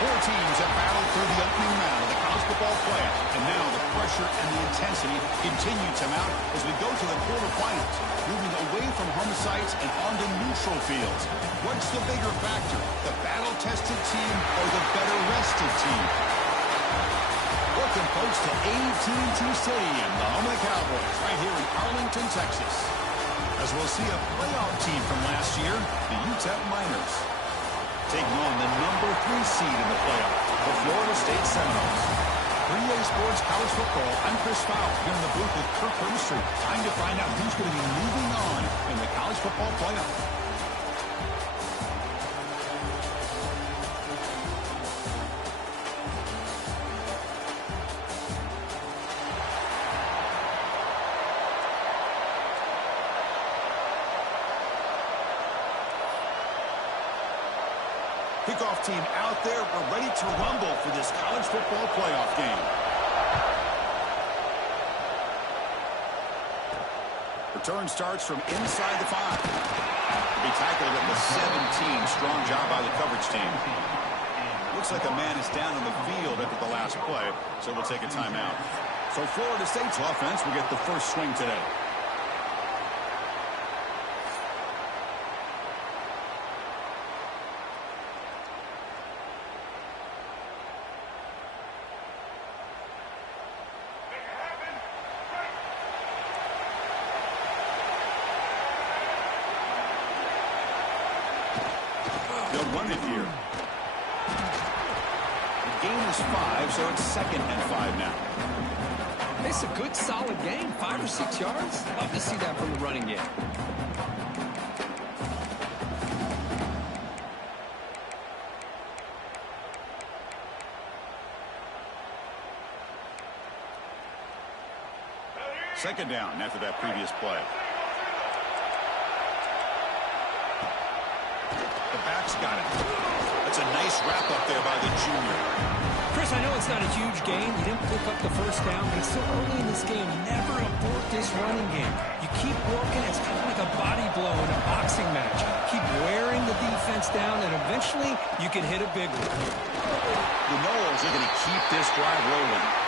Four teams have battled through the opening round of the college football playoff, and now the pressure and the intensity continue to mount as we go to the quarterfinals, moving away from home sites and onto neutral fields. What's the bigger factor, the battle-tested team or the better-rested team? Welcome, folks, to AT&T Stadium, the home of the Cowboys, right here in Arlington, Texas, as we'll see a playoff team from last year, the UTEP Miners, taking on the number 3 seed in the playoff, the Florida State Seminoles. For EA Sports College Football, I'm Chris Fowles here in the booth with Kirk Herbstreit. Time to find out who's going to be moving on in the college football playoff. Kickoff team out there. We're ready to rumble for this college football playoff game. Return starts from inside the 5. To be tackled at the 17. Strong job by the coverage team. Looks like a man is down on the field after the last play, so we'll take a timeout. So Florida State's offense will get the first swing today. They'll run it here. The game is 5, so it's 2nd and 5 now. It's a good, solid game. 5 or 6 yards. Love to see that from the running game. Second down after that previous play. The back's got it. That's a nice wrap up there by the junior. Chris, I know it's not a huge game. You didn't pick up the first down, but it's still early in this game. Never abort this running game. You keep working. It's kind of like a body blow in a boxing match. Keep wearing the defense down, and eventually you can hit a big one. The Noles are going to keep this drive rolling.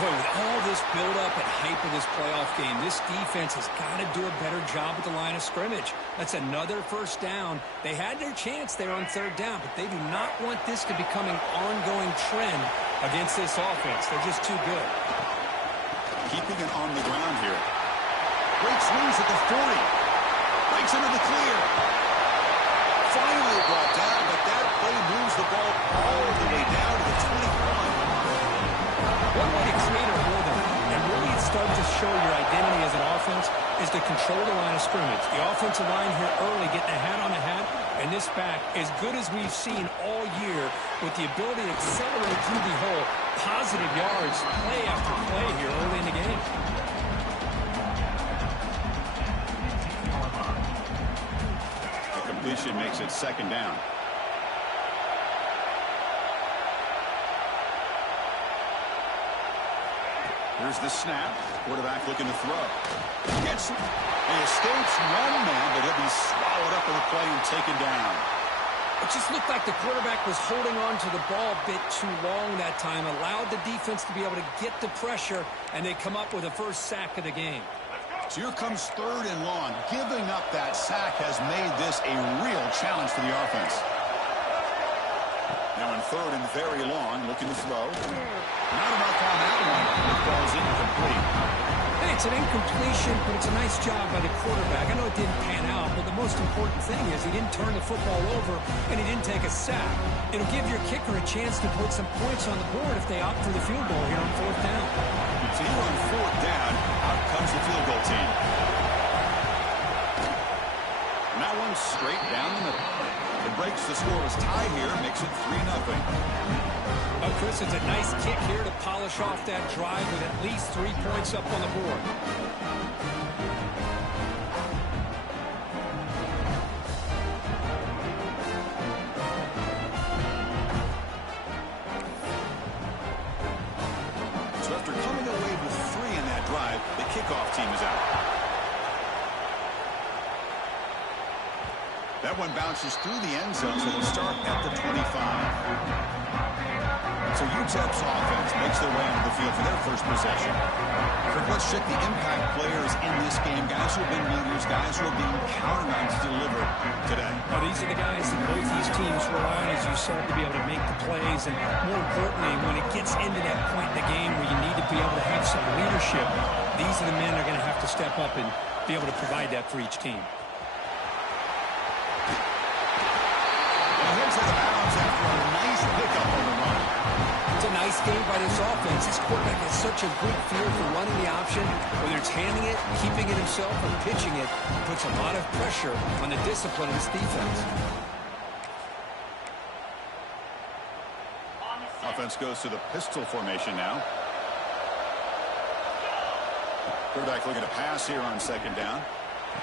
Boy, with all this build-up and hype of this playoff game, this defense has got to do a better job at the line of scrimmage. That's another first down. They had their chance there on 3rd down, but they do not want this to become an ongoing trend against this offense. They're just too good. Keeping it on the ground here. Great swings at the 40. Breaks into the clear. Finally brought down, but that play moves the ball all the way down to the 21. One way to create a rhythm and really start to show your identity as an offense is to control the line of scrimmage. The offensive line here early getting a hat on a hat, and this back, as good as we've seen all year, with the ability to accelerate through the hole, positive yards, play after play here early in the game. The completion makes it 2nd down. Here's the snap. Quarterback looking to throw. Gets it. He escapes one man, but he'll be swallowed up in the play and taken down. It just looked like the quarterback was holding on to the ball a bit too long that time, allowed the defense to be able to get the pressure, and they come up with a first sack of the game. So here comes 3rd and long. Giving up that sack has made this a real challenge for the offense. Now in 3rd and very long, looking to throw. Not enough on that one. The ball's incomplete. Hey, it's an incompletion, but it's a nice job by the quarterback. I know it didn't pan out, but the most important thing is he didn't turn the football over and he didn't take a sack. It'll give your kicker a chance to put some points on the board if they opt for the field goal here on 4th down. So here on 4th down, out comes the field goal team. And that one straight down the middle. It breaks the scoreless tie here, makes it 3-0. Chris, it's a nice kick here to polish off that drive with at least 3 points up on the board. So after coming away with 3 in that drive, the kickoff team is out. That one bounces through the end zone, so they'll start at the 25. So UTEP's offense makes their way into the field for their first possession. Let's check the impact players in this game. Guys who have been leaders, guys who are being counted on to deliver today. Well, these are the guys that both these teams rely on, as you said, to be able to make the plays. And more importantly, when it gets into that point in the game where you need to be able to have some leadership, these are the men that are going to have to step up and be able to provide that for each team. Well, here's out of bounds after a nice pickup on the run. It's a nice game by this offense. This quarterback has such a good feel for running the option. Whether it's handing it, keeping it himself, or pitching it, puts a lot of pressure on the discipline of this defense. Offense goes to the pistol formation now. Quarterback looking to pass here on second down.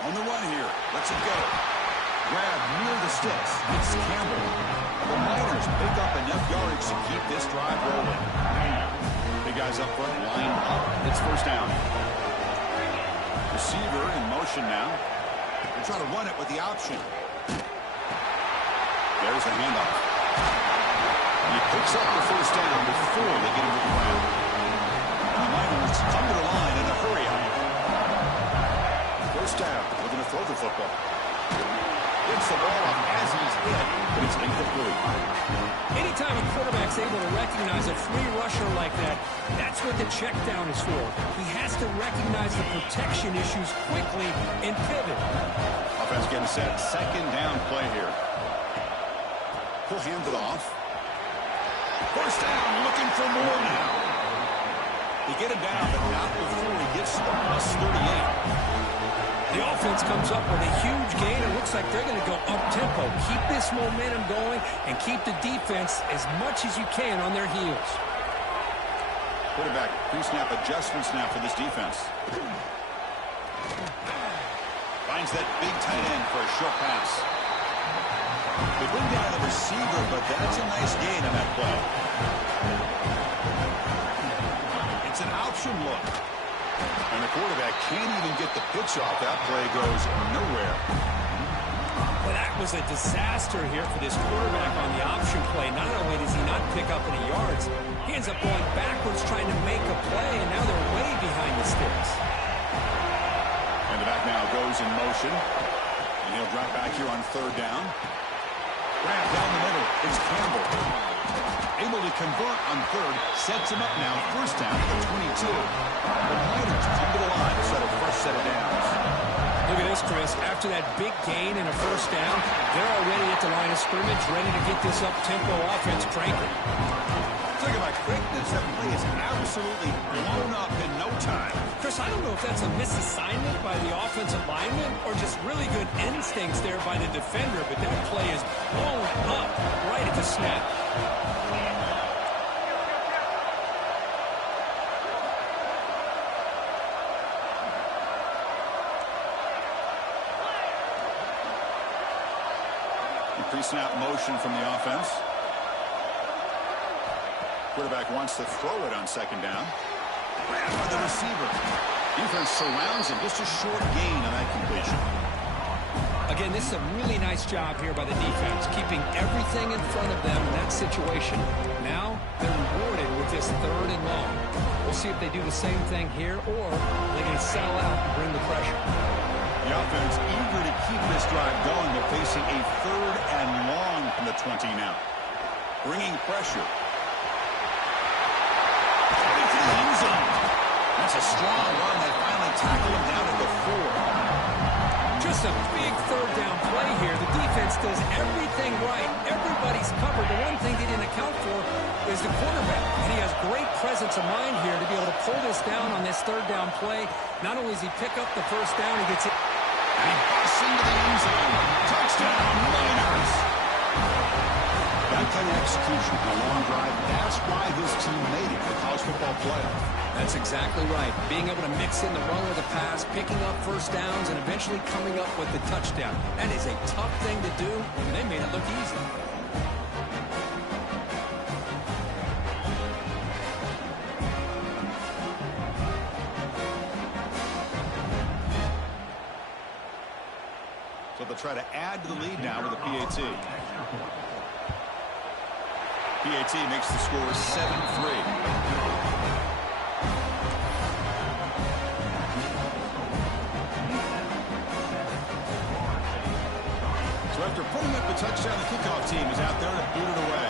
On the run here. Let's it go. Grab near the sticks. It's Campbell. The Miners pick up enough yardage to keep this drive rolling. Big guys up front lined up. It's first down. Receiver in motion now. They try to run it with the option. There's the handoff. He picks up the first down before they get him to the ground. The Miners come to the line in a hurry up. First down, looking to throw the football. Gets the ball up as he's hit, but it's incomplete. Anytime a quarterback's able to recognize a free rusher like that, that's what the check down is for. He has to recognize the protection issues quickly and pivot. Offense getting set. Second down play here. He'll hand it off. First down, looking for more now. They get him down, but not before he gets to the plus 38. The offense comes up with a huge gain. It looks like they're going to go up-tempo. Keep this momentum going and keep the defense as much as you can on their heels. Quarterback pre-snap adjustments now for this defense. Finds that big tight end for a short pass. They bring down the receiver, but that's a nice gain on that play. It's an option look. And the quarterback can't even get the pitch off. That play goes nowhere. Well, that was a disaster here for this quarterback on the option play. Not only does he not pick up any yards, he ends up going backwards trying to make a play, and now they're way behind the sticks. And the back now goes in motion. And he'll drop back here on third down. Grab down the middle. It's Campbell. Able to convert on third. Sets him up now. First down at the 22. The Miners come to the line to set a fresh set of downs. Look at this, Chris. After that big gain and a first down, they're already at the line of scrimmage, ready to get this up-tempo offense cranking. Talk about quickness. That play is absolutely blown up in no time. Chris, I don't know if that's a misassignment by the offensive lineman or just really good instincts there by the defender, but that play is blown up right at the snap. Pre-snap motion from the offense. Quarterback wants to throw it on second down. Grab by the receiver. Defense surrounds him. Just a short gain on that completion. Again, this is a really nice job here by the defense, keeping everything in front of them in that situation. Now they're rewarded with this third and long. We'll see if they do the same thing here, or they're going to settle out and bring the pressure. The offense eager to keep this drive going. They're facing a third and long from the 20 now. Bringing pressure. Into the end zone. That's a strong run. They finally tackle him down at the 4. Just a big third down play here. The defense does everything right. Everybody's covered. The one thing they didn't account for is the quarterback. And he has great presence of mind here to be able to pull this down on this third down play. Not only does he pick up the first down, he gets it. And he busts into the end zone. Touchdown, Miners. That kind of execution on a long drive, that's why this team made it to the college football playoff. That's exactly right. Being able to mix in the run or the pass, picking up first downs, and eventually coming up with the touchdown. That is a tough thing to do, and they made it look easy. So they'll try to add to the lead now with a PAT. PAT makes the score 7-3. So after putting up a touchdown, the kickoff team is out there to boot it away.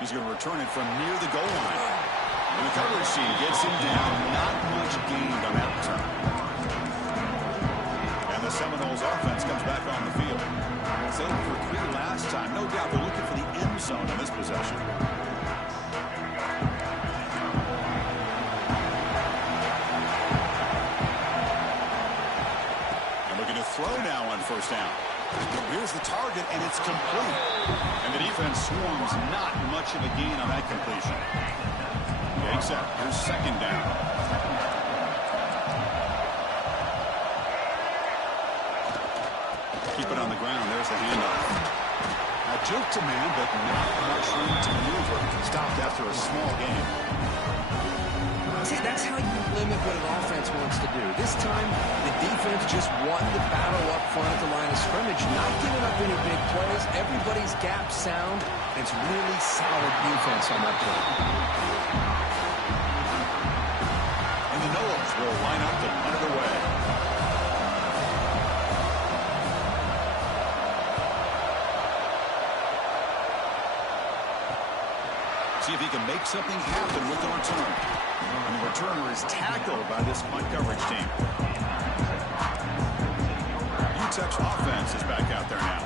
He's going to return it from near the goal line. And the coverage team gets him down. Not much gained on that return. And the Seminoles offense comes back on the field. 7 for 3 last time. No doubt they're looking for the end zone in this possession. Throw now on first down. Here's the target, and it's complete. And the defense swarms. Not much of a gain on that completion. Takes out. Here's second down. Keep it on the ground. There's the handoff. A juke to man, but not much room to maneuver. Stopped after a small gain. See, that's how you limit what an offense wants to do. This time, the defense just won the battle up front at the line of scrimmage, not giving up any big plays. Everybody's gap sound. It's really solid defense on that play. And the Noles will line up to punt it away. See if he can make something happen with the return. And the returner is tackled by this punt coverage team. UTEP's offense is back out there now.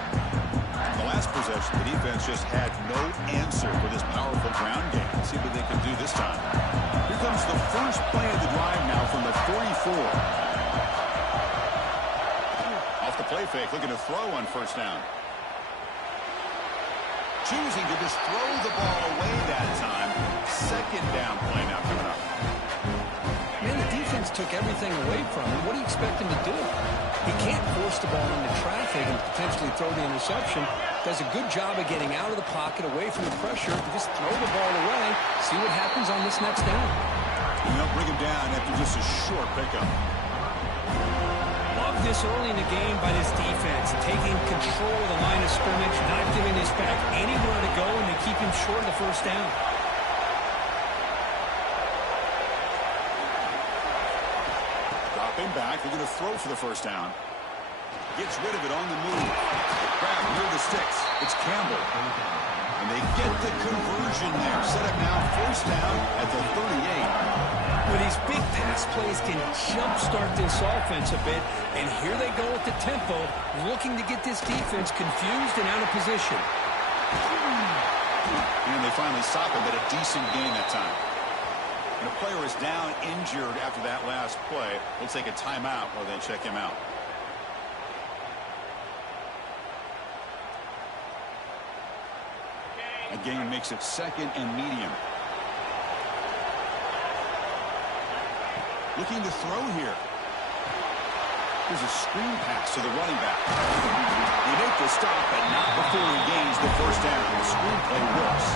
In the last possession, the defense just had no answer for this powerful ground game. Let's see what they can do this time. Here comes the first play of the drive now from the 44. Off the play fake, looking to throw on first down. Choosing to just throw the ball away that time. Second down play now coming up. Man, the defense took everything away from him. What do you expect him to do? He can't force the ball into traffic and potentially throw the interception. Does a good job of getting out of the pocket, away from the pressure. Just throw the ball away. See what happens on this next down. And they'll bring him down after just a short pickup. Love this early in the game by this defense, taking control of the line of scrimmage, not giving this back anywhere to go, and they keep him short of the first down. Dropping back, they're going to throw for the first down. Gets rid of it on the move. Grab near the sticks. It's Campbell. And they get the conversion there. Set up now first down at the 38. Well, these big pass plays can jumpstart this offense a bit, and here they go at the tempo, looking to get this defense confused and out of position. And they finally stop him at a decent gain that time. And a player is down injured after that last play. We'll take a timeout while they check him out. A gain makes it second and medium. Looking to throw here. There's a screen pass to the running back. They make the stop, but not before he gains the first down. The screen play works.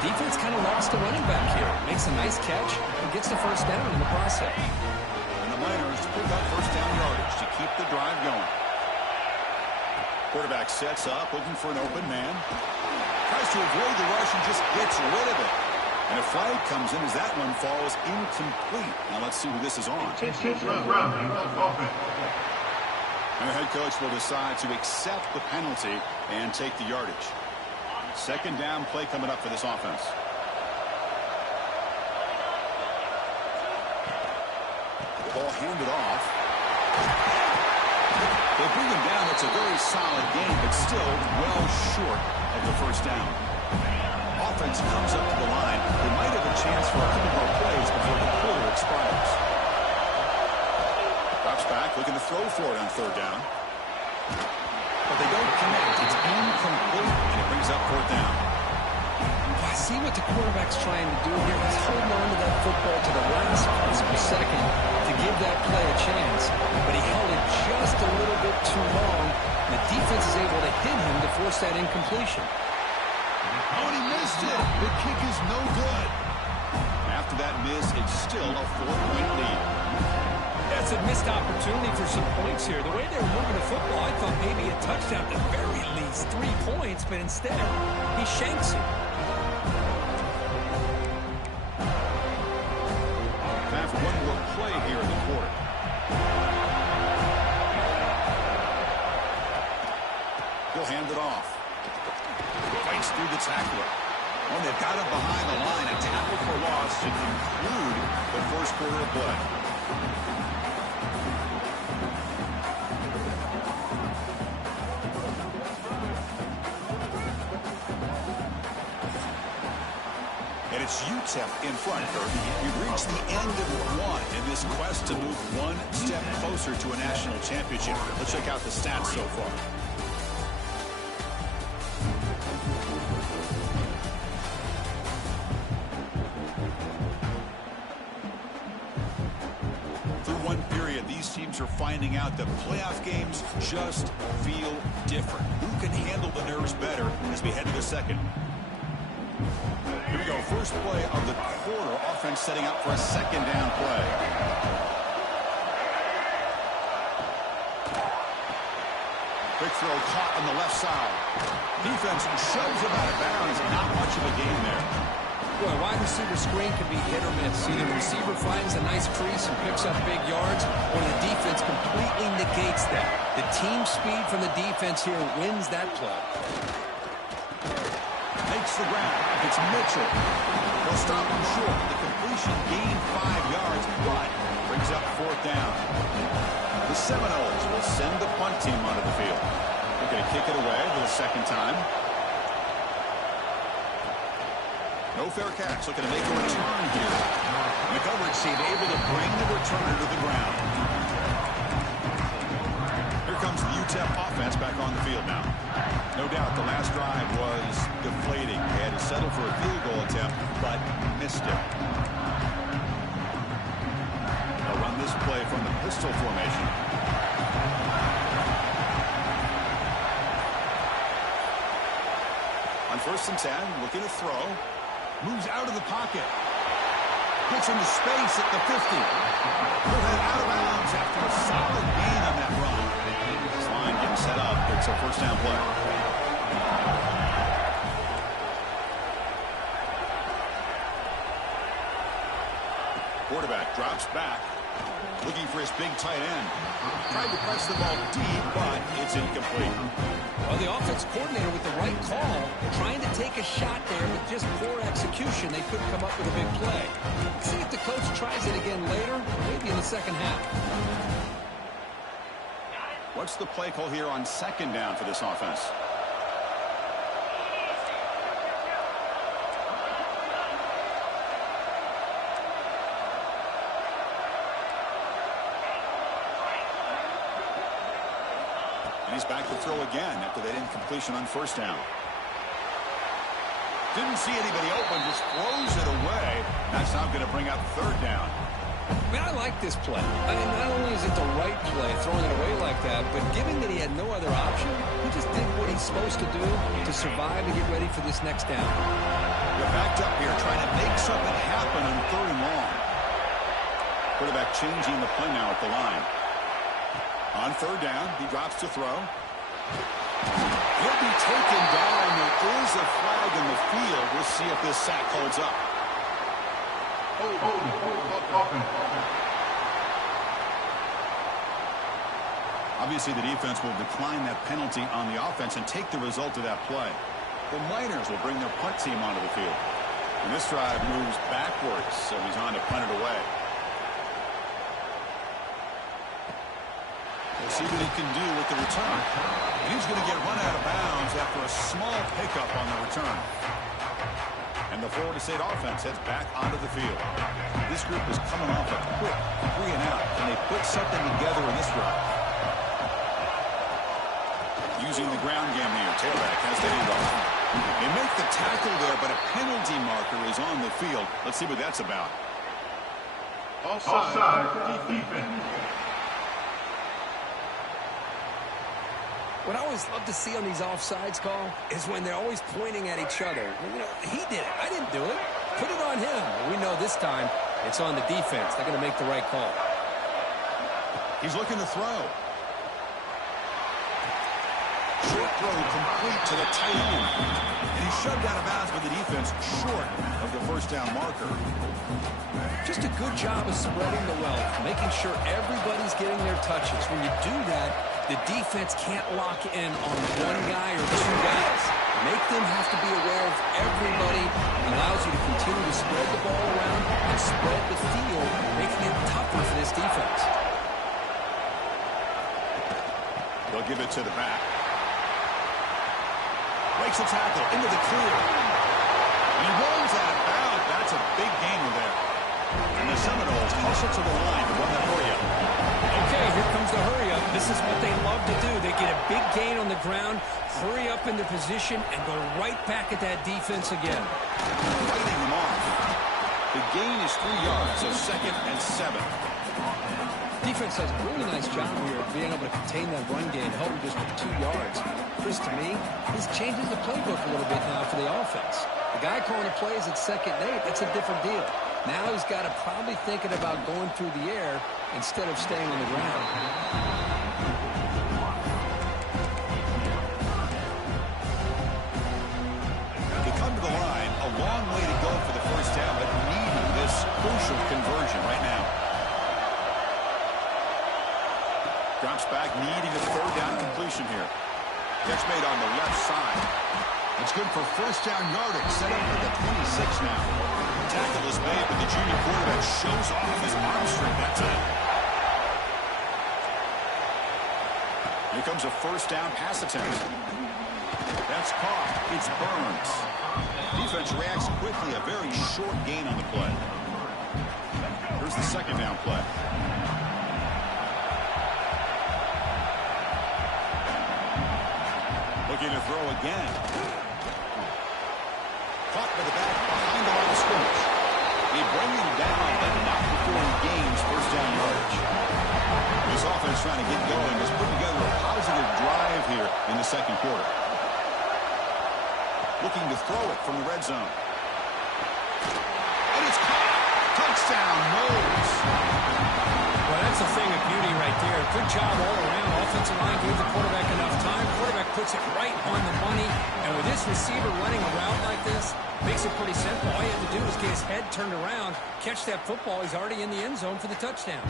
Defense kind of lost the running back here. Makes a nice catch and gets the first down in the process. And the Miners pick up first down yardage to keep the drive going. Quarterback sets up, looking for an open man. Tries to avoid the rush and just gets rid of it. And a flag comes in as that one falls incomplete. Now let's see who this is on. And the head coach will decide to accept the penalty and take the yardage. Second down play coming up for this offense. The ball handed off. They bring him down. It's a very solid game, but still well short of the first down. Offense comes up to the line. They might have a chance for a couple more plays before the quarter expires. Drops back, looking to throw for it on third down. But they don't connect. It's incomplete, and it brings up fourth down. I see what the quarterback's trying to do here. He's holding on to that football to the last possible second to give that play a chance. But he held it just a little bit too long. The defense is able to hit him to force that incompletion. Oh, and he missed it. The kick is no good. After that miss, it's still a 4-point lead. That's a missed opportunity for some points here. The way they were moving the football, I thought maybe a touchdown at the very least, 3 points, but instead he shanks it. Time for one more play here in the quarter. He'll hand it off. Fights through the tackler. Well, they've got him behind the line. A tackle for loss to conclude the first quarter of play. And it's UTEP in front. We've reached the end of one in this quest to move one step closer to a national championship. Let's check out the stats so far. These teams are finding out that playoff games just feel different. Who can handle the nerves better as we head to the second? Here we go. First play of the quarter. Offense setting up for a second down play. Quick throw caught on the left side. Defense shoves him out of bounds. Not much of a gain there. Boy, wide receiver screen can be hit or miss. Either the receiver finds a nice crease and picks up big yards, or the defense completely negates that. The team speed from the defense here wins that play. Makes the ground. It's Mitchell. They'll stop him short. The completion gained 5 yards, but brings up fourth down. The Seminoles will send the punt team onto the field. They're going to kick it away for the second time. No fair catch. Looking to make a return here. And the coverage team able to bring the returner to the ground. Here comes the UTEP offense back on the field now. No doubt the last drive was deflating. They had to settle for a field goal attempt, but missed it. They'll run this play from the pistol formation. On 1st and 10, looking to throw. Moves out of the pocket. Gets into space at the 50. He'll head out of bounds after a solid gain on that run. This line getting set up. It's a first down play. Quarterback drops back. Looking for his big tight end. Tried to press the ball deep, but it's incomplete. Well, the offense coordinator with the right call, trying to take a shot there, but just poor execution. They couldn't come up with a big play. Let's see if the coach tries it again later, maybe in the second half. What's the play call here on second down for this offense? He's back to throw again after that incompletion on first down. Didn't see anybody open, just throws it away. That's now going to bring up third down. Man, I like this play. I mean, not only is it the right play, throwing it away like that, but given that he had no other option, he just did what he's supposed to do to survive and get ready for this next down. They're backed up here trying to make something happen on third and long. Quarterback changing the play now at the line. On third down, he drops to throw. He'll be taken down. There is a flag in the field. We'll see if this sack holds up. Obviously, the defense will decline that penalty on the offense and take the result of that play. The Miners will bring their punt team onto the field. And this drive moves backwards, so he's on to punt it away. We'll see what he can do with the return. And he's going to get run out of bounds after a small pickup on the return. And the Florida State offense heads back onto the field. This group is coming off a quick 3 and out, and they put something together in this drive. Using the ground game here, tailback has the handoff. They make the tackle there, but a penalty marker is on the field. Let's see what that's about. Offside defense. What I always love to see on these offsides call is when they're always pointing at each other. You know, he did it. I didn't do it. put it on him. We know this time it's on the defense. They're going to make the right call. He's looking to throw. Short throw complete to the tight end. And he's shoved out of bounds by the defense short of the first down marker. Just a good job of spreading the wealth, making sure everybody's getting their touches. When you do that, the defense can't lock in on one guy or two guys. Make them have to be aware of everybody. It allows you to continue to spread the ball around and spread the field, making it tougher for this defense. They'll give it to the back. Breaks a tackle into the clear. He rolls out. That's a big gain there. And the Seminoles hustle to the line to run that hurry-up. Okay, here comes the hurry-up. This is what they love to do. They get a big gain on the ground, hurry up into position, and go right back at that defense again. Fighting them off. The gain is 3 yards, so 2nd and 7. Defense does a really nice job here of being able to contain that run game, held him just for 2 yards. Chris, to me, this changes the playbook a little bit now for the offense. The guy calling the plays at 2nd and 8, that's a different deal. Now he's got to probably thinking about going through the air instead of staying on the ground. They come to the line, a long way to go for the first down, but needing this crucial conversion right now. Drops back, needing a 3rd down completion here. Catch made on the left side. It's good for first down yardage. Set up at the 26 now. Tackle is made, but the junior quarterback shows off his arm strength that time. Here comes a first down pass attempt. That's caught. It's Burns. Defense reacts quickly. A very short gain on the play. Here's the 2nd down play. Looking to throw again. Caught by the back behind the line of scrimmage. They bring him down, but not before he gains first down yardage. This offense trying to get going has put together a positive drive here in the 2nd quarter. Looking to throw it from the red zone. And it's caught. Touchdown, Knowles. Well, that's a thing of beauty right there. Good job all around. Offensive line gave the quarterback enough time. Quarterback puts it right on the money. And with this receiver running a route like this, makes it pretty simple. All you have to do is get his head turned around, catch that football. He's already in the end zone for the touchdown.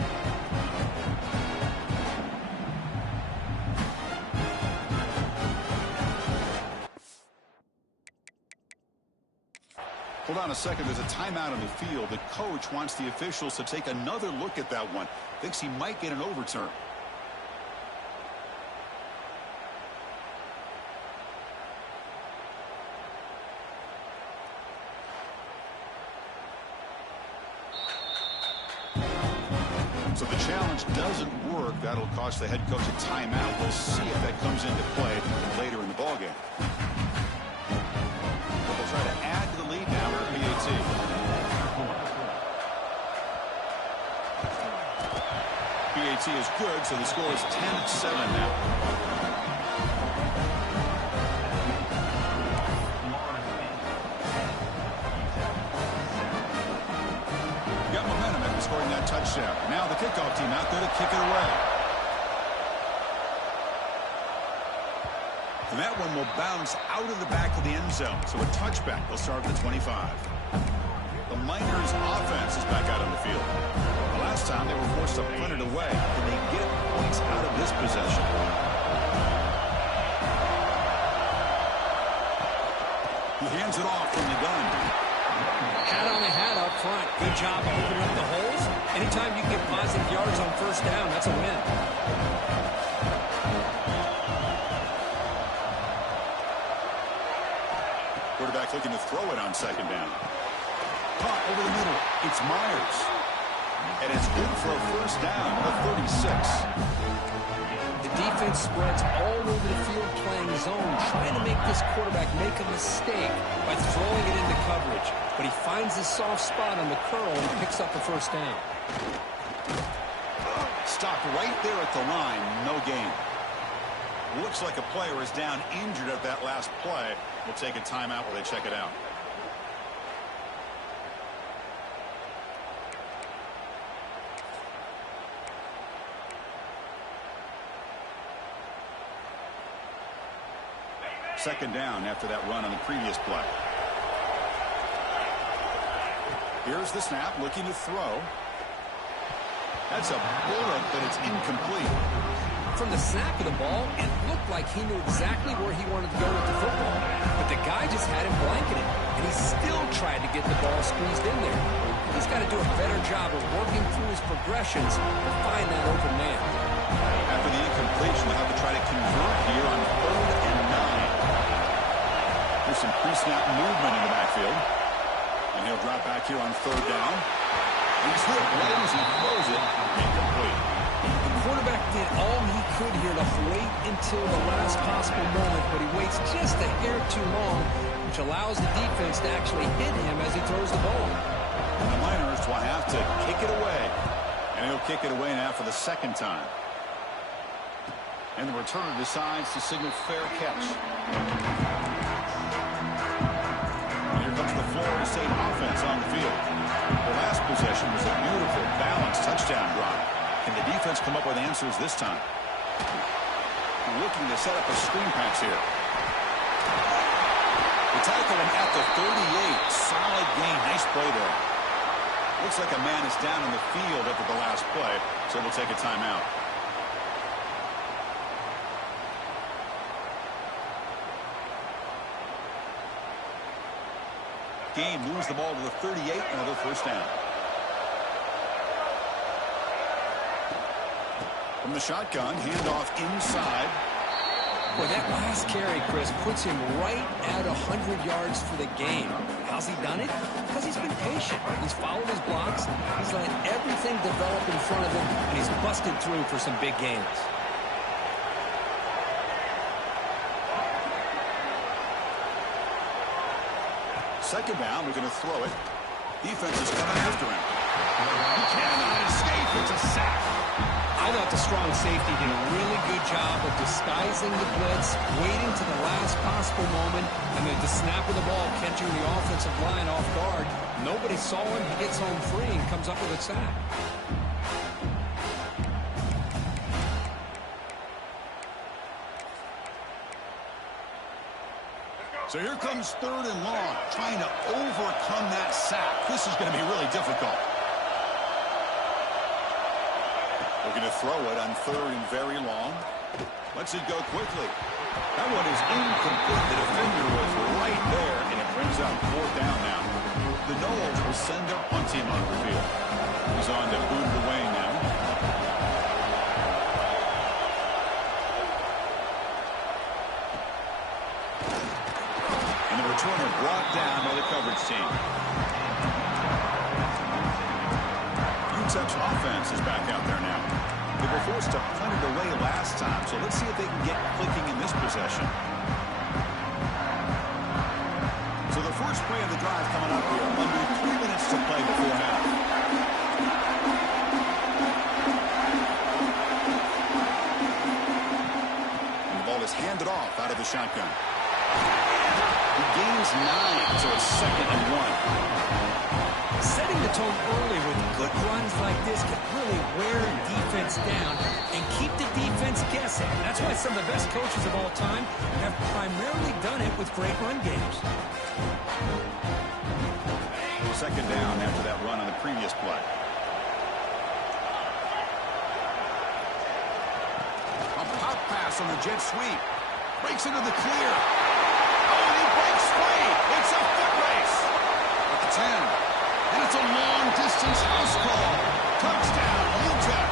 Hold on a second. There's a timeout on the field. The coach wants the officials to take another look at that one. Thinks he might get an overturn. So the challenge doesn't work. That'll cost the head coach a timeout. We'll see if that comes into play later in the ballgame. They'll try to add to the lead now for PAT. PAT is good, so the score is 10-7 now. Got momentum after scoring that touchdown. Now the kickoff team out there to kick it away. And that one will bounce out of the back of the end zone. So a touchback. They'll start at the 25. The Miners offense is back out on the field. The last time they were forced to punt it away. Can they get points out of this possession? He hands it off from the gun. Hat on a hat up front. Good job of opening up the holes. Anytime you can get positive yards on first down, that's a win. Quarterback looking to throw it on 2nd down. Caught over the middle. It's Myers. And it's good for a first down at 36. The defense spreads all over the field playing zone, trying to make this quarterback make a mistake by throwing it into coverage. But he finds the soft spot on the curl and picks up the first down. Stopped right there at the line. No gain. Looks like a player is down injured at that last play. We'll take a timeout while they check it out. Second down after that run on the previous play. Here's the snap, looking to throw. That's a bullet, but it's incomplete. From the snap of the ball, it looked like he knew exactly where he wanted to go with the football. But the guy just had him blanketed, and he still tried to get the ball squeezed in there. He's got to do a better job of working through his progressions to find that open man. After the incompletion, they'll have to try to convert here on 3rd and 9. There's some pre-snap movement in the backfield. And he'll drop back here on 3rd down. He's hit right as he throws it. Incomplete. The quarterback did all he could here to wait until the last possible moment, but he waits just a hair too long, which allows the defense to actually hit him as he throws the ball. And the Miners will have to kick it away. And he'll kick it away now for the 2nd time. And the returner decides to signal fair catch. And here comes the Florida State offense on the field. The last possession was a beautiful, balanced touchdown drive. Can the defense come up with answers this time? Looking to set up a screen pass here. They tackle him at the 38. Solid gain. Nice play there. Looks like a man is down in the field after the last play, so we'll take a timeout. Gain moves the ball to the 38, another 1st down. From the shotgun, handoff inside. Boy, that last carry, Chris, puts him right at 100 yards for the game. How's he done it? Because he's been patient. He's followed his blocks. He's let everything develop in front of him, and he's busted through for some big gains. Second down, we're going to throw it. Defense is coming after him. He cannot escape. It's a sack. I thought the strong safety did a really good job of disguising the blitz, waiting to the last possible moment, and then the snap of the ball catching the offensive line off guard. Nobody saw him. He gets home free and comes up with a sack. So here comes 3rd and long, trying to overcome that sack. This is going to be really difficult. Looking to throw it on 3rd and very long. Lets it go quickly. That one is incomplete. The defender was right there, and it brings up 4th down now. The Noles will send their punt team on the field. He's on to boot it away now. And the returner brought down by the coverage team. UTEP's offense is back out there now. They were forced to punt it away last time, so let's see if they can get clicking in this possession. So the first play of the drive coming up here. Under 3 minutes to play before half. And the ball is handed off out of the shotgun. He gains 9, so it's 2nd and 1. Setting the tone early with good runs like this can really wear defense down and keep the defense guessing. That's why some of the best coaches of all time have primarily done it with great run games. 2nd down after that run on the previous play. A pop pass on the jet sweep. Breaks into the clear. Oh, and he breaks free. It's a foot race. At the 10. And it's a long-distance house call. Touchdown, UTEP.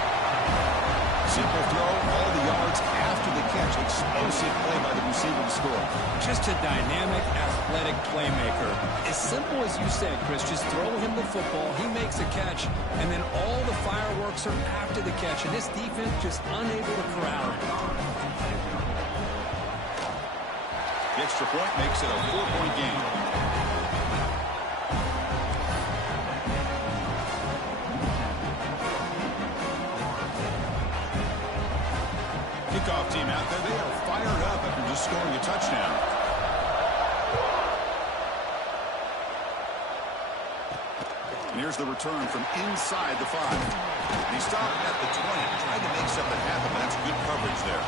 Simple throw, all the yards after the catch. Explosive play by the receiver to score. Just a dynamic, athletic playmaker. As simple as you said, Chris, just throw him the football, he makes a catch, and then all the fireworks are after the catch, and this defense just unable to corral him. The extra point makes it a 4-point game. Kickoff team out there, they are fired up after just scoring a touchdown. And here's the return from inside the 5. And he stopped at the 20, tried to make something happen, but that's good coverage there.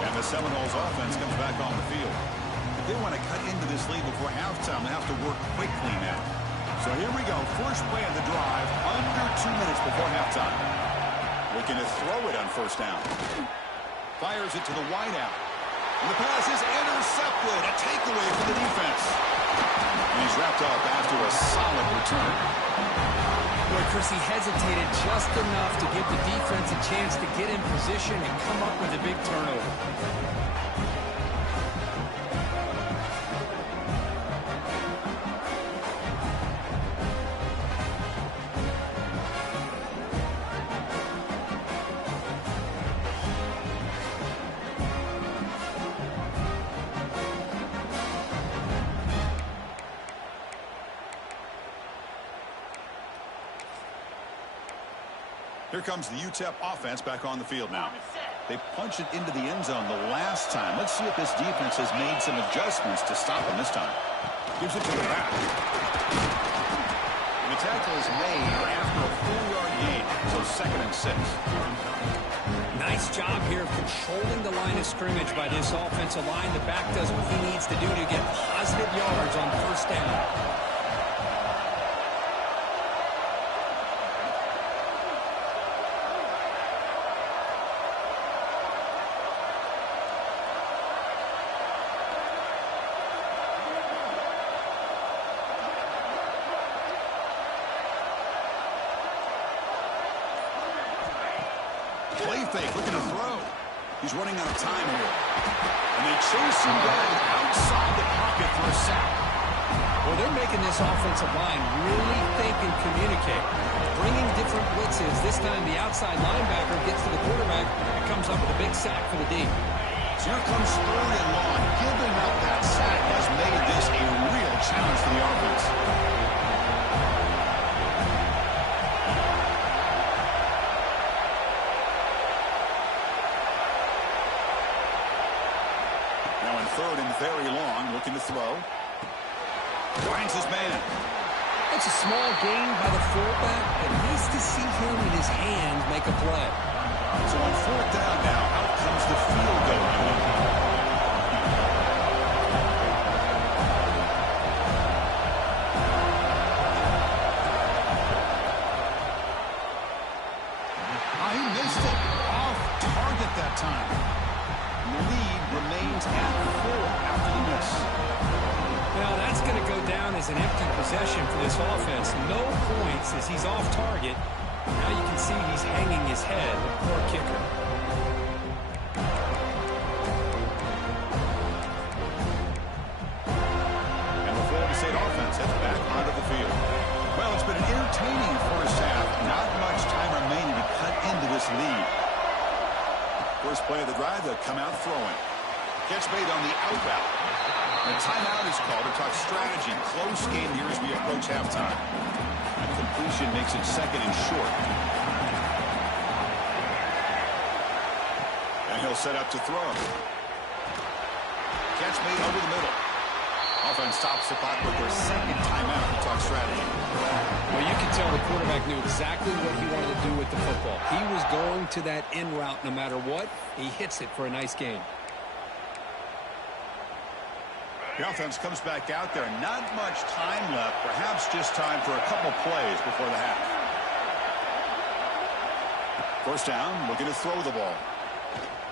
And And the Seminoles offense comes back on the field. If they want to cut into this lead before halftime, they have to work quickly now. So here we go. First play of the drive, under 2 minutes before halftime. Looking to throw it on first down. Fires it to the wideout. And the pass is intercepted. A takeaway for the defense. And he's wrapped up after a solid return. Boy, Chris, he hesitated just enough to give the defense a chance to get in position and come up with a big turnover. Here comes the UTEP offense back on the field now. They punched it into the end zone the last time. Let's see if this defense has made some adjustments to stop them this time. Gives it to the back. And the tackle is made after a 4-yard gain. So 2nd and 6. Nice job here of controlling the line of scrimmage by this offensive line. The back does what he needs to do to get positive yards on first down. Play fake, looking to throw. He's running out of time here. And they chase him down outside the pocket for a sack. Well, they're making this offensive line really think and communicate. Bringing different blitzes. This time the outside linebacker gets to the quarterback and comes up with a big sack for the D. So here comes 3rd and long. Giving up that sack has made this a real challenge for the offense. Now in 3rd and very long, looking to throw. Finds his man. It's a small gain by the fullback, but nice to see him and his hands make a play. So on 4th down now, out comes the field goal unit. He missed it. Off target that time. And the lead remains at 4 after the miss. Well, that's going to go down as an empty possession for this offense. No points as he's off target. Now you can see he's hanging his head. Poor kicker. And the Florida State offense heads back onto the field. Well, it's been an entertaining first half. Not much time remaining to cut into this lead. First play of the drive, they'll come out throwing. Catch made on the out route. The timeout is called to talk strategy. Close game here as we approach halftime. And completion makes it 2nd and short. And he'll set up to throw. Catch made over the middle. Offense stops the clock with their 2nd timeout to talk strategy. Well, you can tell the quarterback knew exactly what he wanted to do with the football. He was going to that in route no matter what. He hits it for a nice gain. The offense comes back out there. Not much time left. Perhaps just time for a couple plays before the half. First down, looking to throw the ball.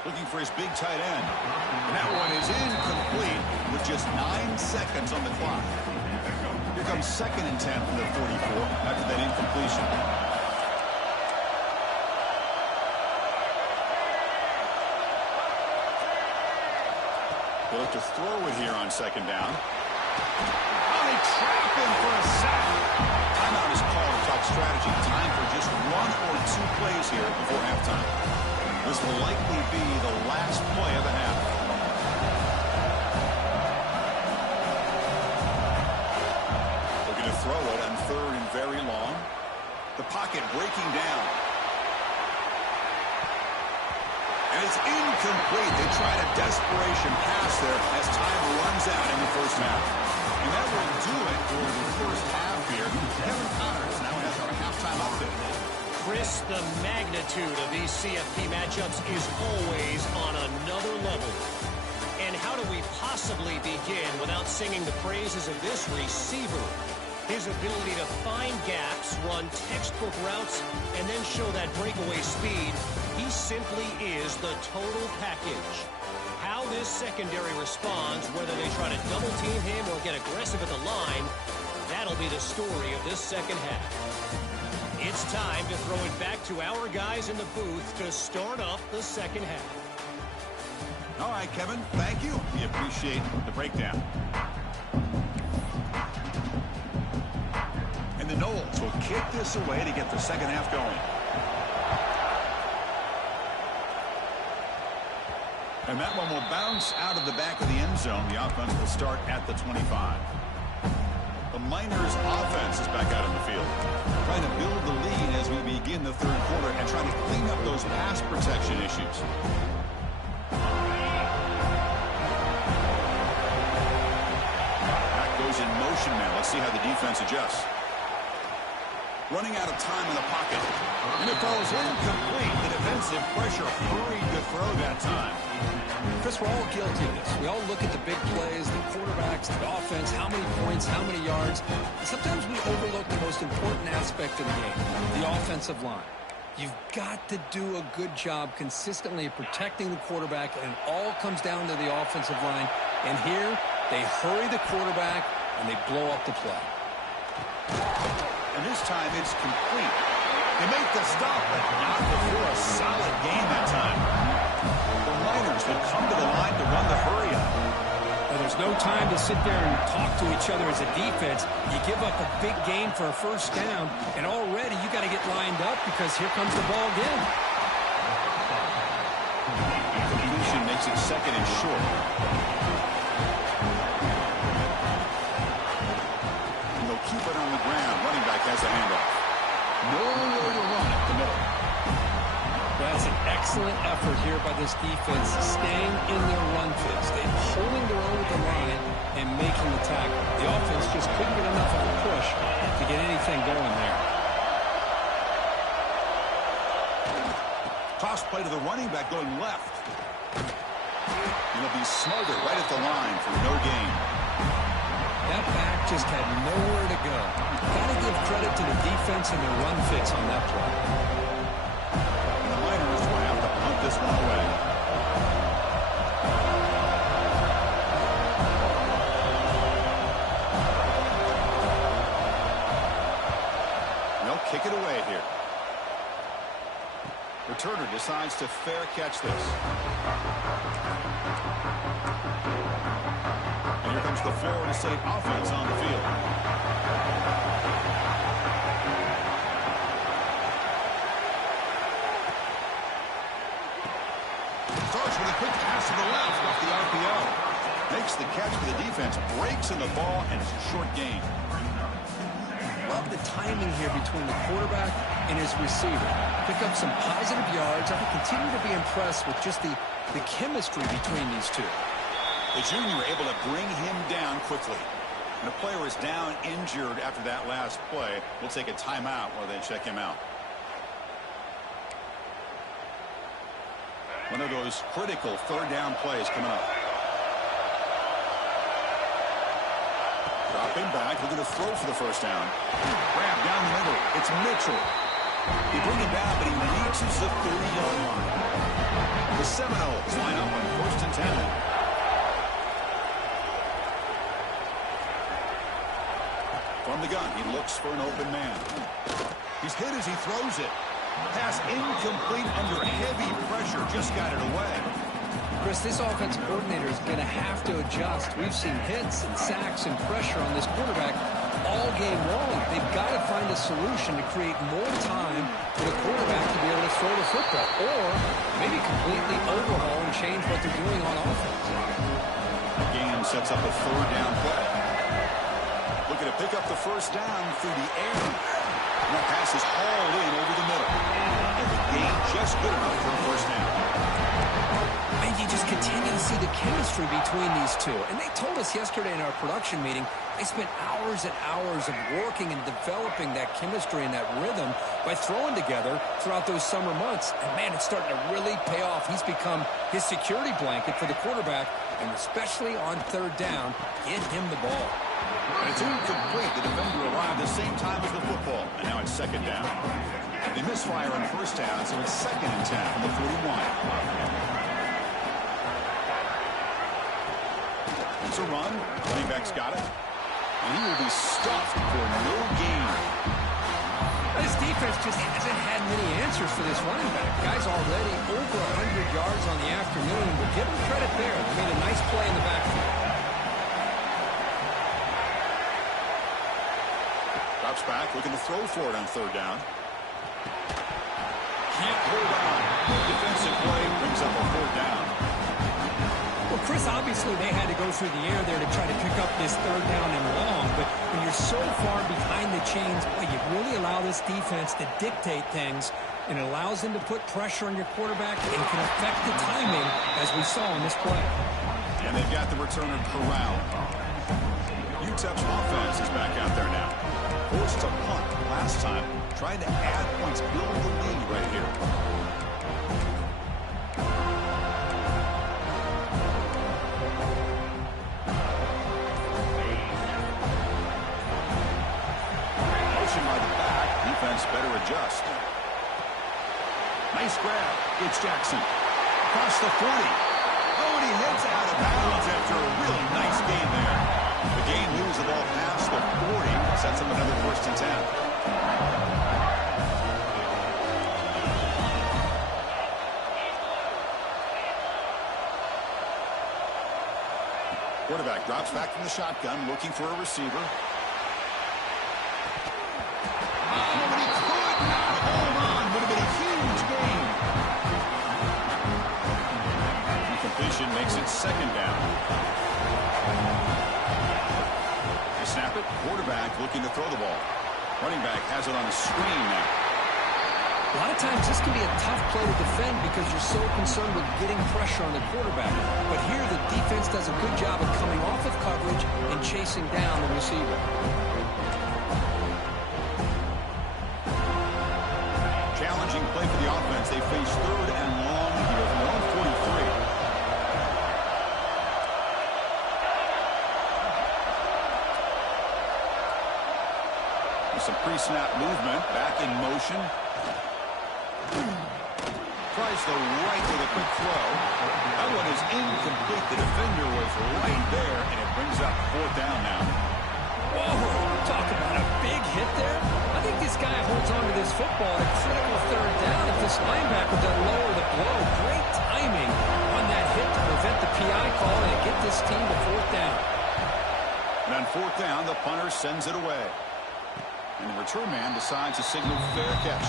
Looking for his big tight end. And that one is incomplete with just 9 seconds on the clock. Here comes 2nd and 10 from the 44 after that incompletion. They look to throw it here on 2nd down. Oh, they trap him for a sack. Timeout is called to talk strategy. Time for just 1 or 2 plays here before halftime. This will likely be the last play of the half. Looking to throw it on 3rd and very long. The pocket breaking down. And it's incomplete. They tried a desperation pass there as time runs out in the first half. And that will do it for the first half here. Kevin Connors now has our halftime update. Chris, the magnitude of these CFP matchups is always on another level. And how do we possibly begin without singing the praises of this receiver? His ability to find gaps, run textbook routes, and then show that breakaway speed, he simply is the total package. How this secondary responds, whether they try to double team him or get aggressive at the line, that'll be the story of this second half. It's time to throw it back to our guys in the booth to start up the second half. All right, Kevin, thank you. We appreciate the breakdown. And the Knowles will kick this away to get the second half going. And that one will bounce out of the back of the end zone. The offense will start at the 25. The Miners offense is back out in the field, trying to build the lead as we begin the third quarter and trying to clean up those pass protection issues. That goes in motion now. Let's see how the defense adjusts. Running out of time in the pocket. And it falls incomplete. The defensive pressure hurried to throw that time. Chris, we're all guilty of this. We all look at the big plays, the quarterbacks, the offense, how many points, how many yards. And sometimes we overlook the most important aspect of the game, the offensive line. You've got to do a good job consistently of protecting the quarterback, and it all comes down to the offensive line. And here, they hurry the quarterback, and they blow up the play. And this time it's complete. They make the stop, but not before a solid gain that time. The Miners will come to the line to run the hurry up. Well, there's no time to sit there and talk to each other as a defense. You give up a big gain for a first down, and already you got to get lined up because here comes the ball again. Completion makes it second and short. Keep it on the ground. Running back has a handoff. Nowhere to run at the middle. That's an excellent effort here by this defense, staying in their run fits. They're holding their own with the line and making the tackle. The offense just couldn't get enough of a push to get anything going there. Toss play to the running back going left. And he'll be smothered right at the line for no gain. That back just had nowhere to go. Got to give credit to the defense and their run fits on that play. And the Miners will have to punt this one away. And they'll kick it away here. Returner decides to fair catch this. And here comes the Florida State offense on the field. Starts with a quick pass to the left off the RPO. Makes the catch for the defense, breaks in the ball, and it's a short gain. Love the timing here between the quarterback and his receiver. Pick up some positive yards. I will continue to be impressed with just the chemistry between these two. The junior able to bring him down quickly. And the player is down injured after that last play. We'll take a timeout while they check him out. One of those critical third down plays coming up. Dropping back, looking to throw for the first down. Grab down the middle. It's Mitchell. They bring him down, but he reaches the 30-yard line. The Seminoles line up on first and 10. From the gun, he looks for an open man. He's hit as he throws it. Pass incomplete under heavy pressure. Just got it away. Chris, this offensive coordinator is going to have to adjust. We've seen hits and sacks and pressure on this quarterback all game long. They've got to find a solution to create more time for the quarterback to be able to throw the football, or maybe completely overhaul and change what they're doing on offense. The game sets up a third down play. Looking to pick up the first down through the air. And that pass is hauled in over the middle. And the gain just good enough for a first down. And you just continue to see the chemistry between these two. And they told us yesterday in our production meeting, they spent hours and hours of working and developing that chemistry and that rhythm by throwing together throughout those summer months. And, man, it's starting to really pay off. He's become his security blanket for the quarterback, and especially on third down, get him the ball. And it's incomplete. The defender arrived the same time as the football, and now it's second down. They misfire on first down, so it's 2nd and 10 from the 41. It's a run. Running back's got it. And he will be stuffed for no gain. This defense just hasn't had many answers for this running back. Guy's already over 100 yards on the afternoon, but give him credit there. They made a nice play in the backfield. Drops back, looking to throw for it on third down. Can't hold on. Defensive play brings up a fourth down. Well, Chris, obviously they had to go through the air there to try to pick up this third down and long, but when you're so far behind the chains, boy, you really allow this defense to dictate things, and it allows them to put pressure on your quarterback and can affect the timing, as we saw in this play. And they've got the returner corralled. UTEP's offense is back out there now. Forced to punt last time, trying to add points, build the lead right here. Motion by the back, defense better adjust. Nice grab, it's Jackson. Across the 40. Oh, and he heads out of bounds after a really nice gain there. The gain moves the ball past the 40, sets up another 1st and 10. Quarterback drops back from the shotgun, looking for a receiver. Oh, and he could not hold on. Would have been a huge gain. Incompletion makes it 2nd down. They snap it. Quarterback looking to throw the ball. Running back has it on a screen now. A lot of times this can be a tough play to defend because you're so concerned with getting pressure on the quarterback. But here the defense does a good job of coming off of coverage and chasing down the receiver. Challenging play for the offense. They face 3rd and long here from their own 43. Some pre-snap movement, back in motion. Tries the right with a quick throw. That one is incomplete. The defender was right there, and it brings up 4th down now. Whoa, talk about a big hit there. I think this guy holds on to this football at a critical 3rd down if this linebacker doesn't lower the blow. Great timing on that hit to prevent the PI call and get this team to 4th down. And on 4th down, the punter sends it away. And the return man decides to signal fair catch.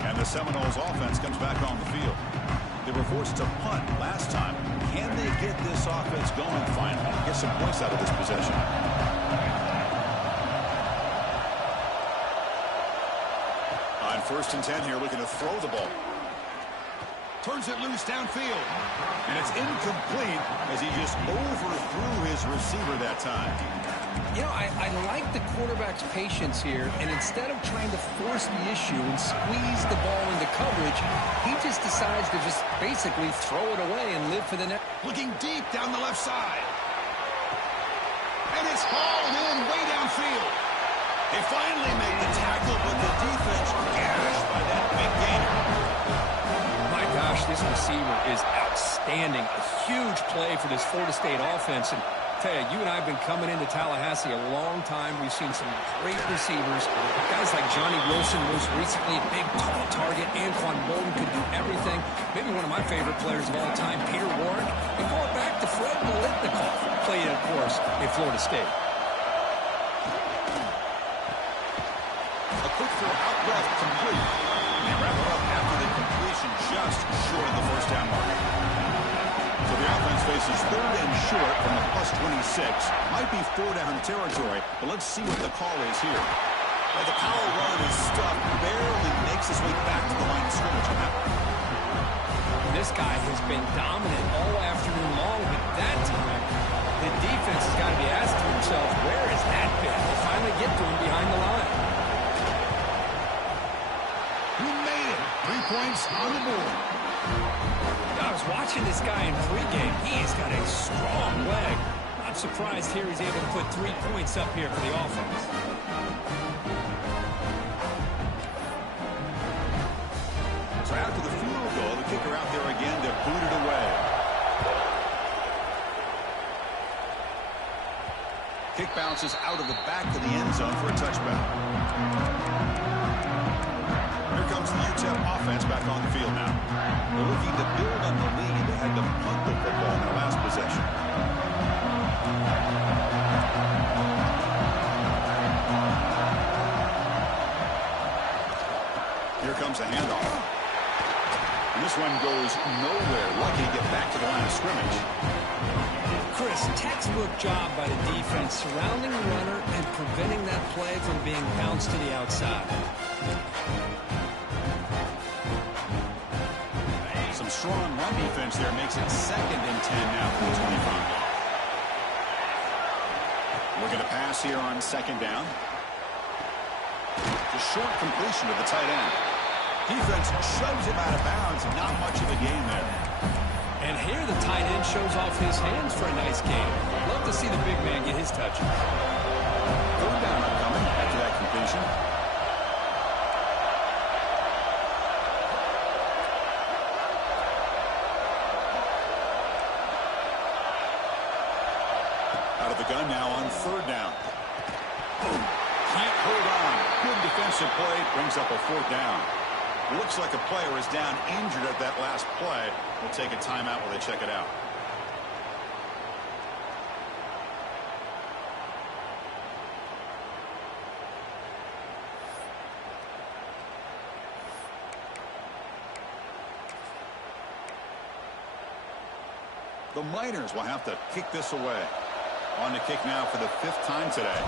And the Seminoles offense comes back on the field. They were forced to punt last time. Can they get this offense going finally? Get some points out of this possession. On 1st and 10 here, looking to throw the ball. Turns it loose downfield. And it's incomplete as he just overthrew his receiver that time. You know, I like the quarterback's patience here, and instead of trying to force the issue and squeeze the ball into coverage, he just decides to just basically throw it away and live for the next. Looking deep down the left side. And it's hauled in way downfield. They finally make the tackle, but the defense gashed by that big gainer. My gosh, this receiver is outstanding. A huge play for this Florida State offense. And tell you, you and I have been coming into Tallahassee a long time. We've seen some great receivers. Guys like Johnny Wilson, most recently, a big, tall target. Anquan Bolden could do everything. Maybe one of my favorite players of all time, Peter Warrick. And going back to Fred Biletnikoff, played, of course, in Florida State. A quick throw out left, complete. And they wrap it up after the completion just short of the 1st down mark. So the offense faces 3rd and short from the +26. Might be 4 down territory, but let's see what the call is here. Well, the power run is stuck, barely makes his way back to the line of scrimmage. this guy has been dominant all afternoon long, but that time, the defense has got to be asking themselves, where has that been? They finally get to him behind the line. He made it. 3 points on the board. I was watching this guy in pregame. He's got a strong leg. I'm surprised here he's able to put 3 points up here for the offense. So after the field goal, the kicker out there again to boot it away. Kick bounces out of the back of the end zone for a touchback. Here comes the UTEP offense back on the field now. They're looking to build on the lead. They had to punt the football in their last possession. Here comes a handoff. And this one goes nowhere. Lucky to get back to the line of scrimmage. Chris, textbook job by the defense surrounding the runner and preventing that play from being bounced to the outside. Some strong run defense there makes it 2nd and 10 now for the 25. Looking to pass here on 2nd down. The short completion to the tight end. Defense shoves him out of bounds. Not much of a gain there. And here the tight end shows off his hands for a nice game. Love to see the big man get his touches. 3rd down upcoming after that completion. Out of the gun now on 3rd down. Can't hold on. Good defensive play. Brings up a 4th down. Looks like a player is down injured at that last play. We'll take a timeout while they check it out. The Miners will have to kick this away. On to kick now for the 5th time today.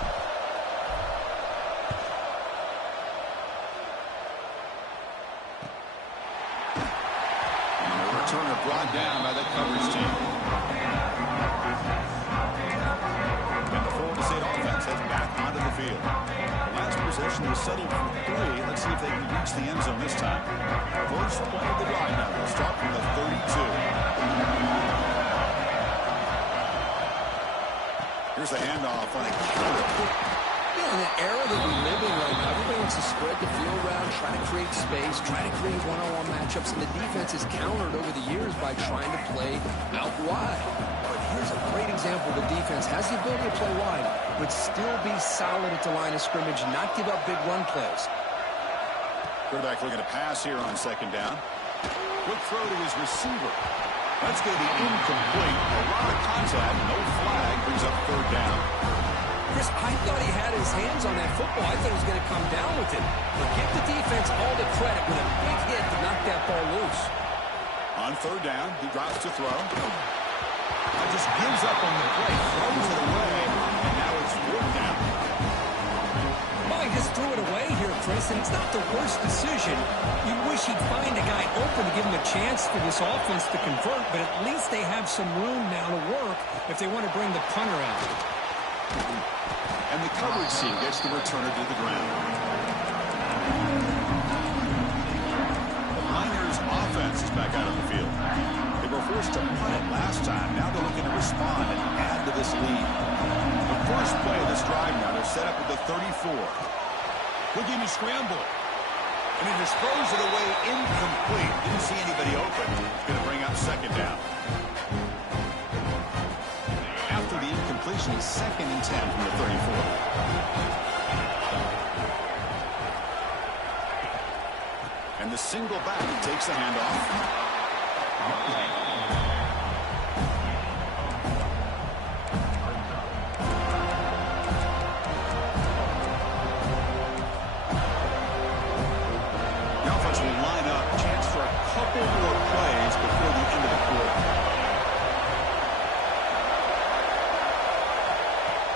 Turner brought down by the coverage team. And the Florida State offense heads back onto the field. The last possession was settled for 3. Let's see if they can reach the end zone this time. First play of the drive now. They'll start from the 32. Here's the handoff on a counter. Yeah, in the era that we live in right now, everybody wants to spread the field around, try to create space, try to create one-on-one matchups, and the defense is countered over the years by trying to play out wide. But here's a great example. The defense has the ability to play wide, but still be solid at the line of scrimmage, not give up big run plays. Quarterback looking to pass here on 2nd down. Quick throw to his receiver. That's going to be incomplete. A lot of contact, no flag, brings up 3rd down. Chris, I thought he had his hands on that football. I thought he was going to come down with it. But give the defense all the credit with a big hit to knock that ball loose. On 3rd down, he drops to throw. Just gives up on the play, throws it away, and now it's 4th down. Well, he just threw it away here, Chris, and it's not the worst decision. You wish he'd find a guy open to give him a chance for this offense to convert, but at least they have some room now to work if they want to bring the punter out. And the coverage team gets the returner to the ground. The Miners' offense is back out on the field. They were forced to punt it last time. Now they're looking to respond and add to this lead. The first play of this drive now, they're set up at the 34. Looking to scramble. And he just throws it away incomplete. Didn't see anybody open. It's going to bring up 2nd down. After the incompletion, 2nd and 10 from the 34. And the single back takes the handoff. The offense will line up. Chance for a couple more plays before the end of the quarter.